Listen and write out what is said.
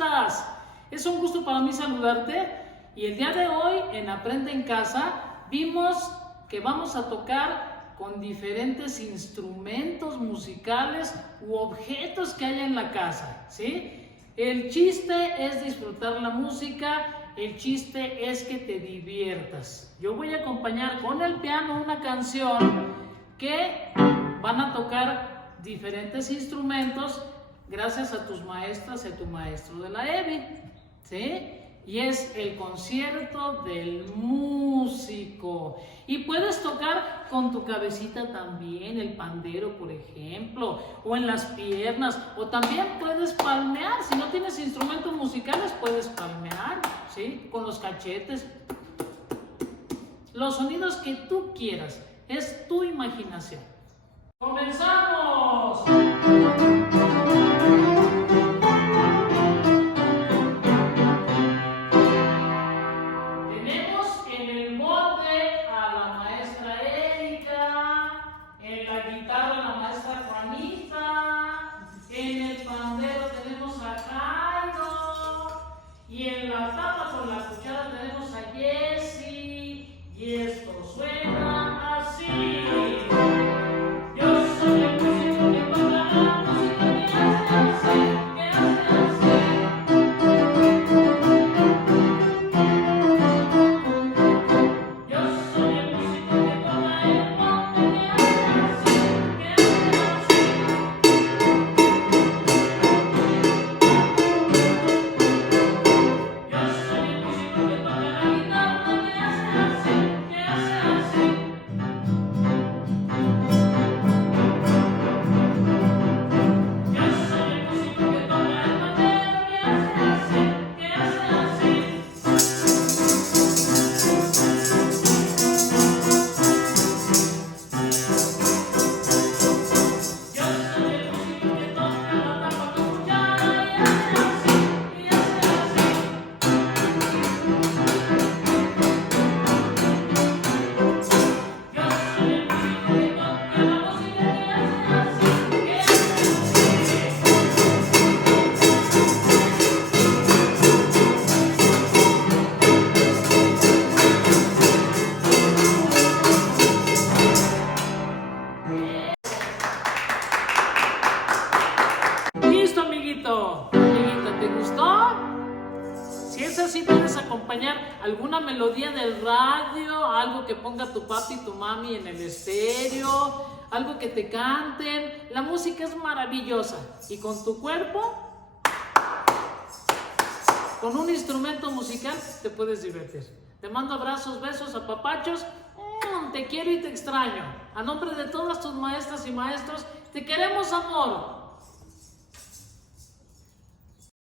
estás? Es un gusto para mí saludarte y el día de hoy en Aprende en Casa vimos que vamos a tocar con diferentes instrumentos musicales u objetos que hay en la casa, ¿sí? El chiste es disfrutar la música, el chiste es que te diviertas. Yo voy a acompañar con el piano una canción que van a tocar diferentes instrumentos gracias a tus maestras y a tu maestro de la EBI, ¿sí? Y es el concierto del músico. Y puedes tocar con tu cabecita también, el pandero, por ejemplo, o en las piernas, o también puedes palmear. Si no tienes instrumentos musicales, puedes palmear, ¿sí? Con los cachetes. Los sonidos que tú quieras, es tu imaginación. ¡Comenzamos! Y en la tapa con la cuchara tenemos a Jessie. Y esto suena así. Yo soy el músico que toca la música que hace así, que hace así. Yo soy el músico que toca el bombo que hace así, que hace así. Listo, amiguito. Amiguita, ¿te gustó? Si es así, puedes acompañar alguna melodía del radio, algo que ponga tu papi y tu mami en el estéreo, algo que te canten. La música es maravillosa y con tu cuerpo, con un instrumento musical, te puedes divertir. Te mando abrazos, besos, apapachos. Te quiero y te extraño. A nombre de todas tus maestras y maestros, te queremos, amor.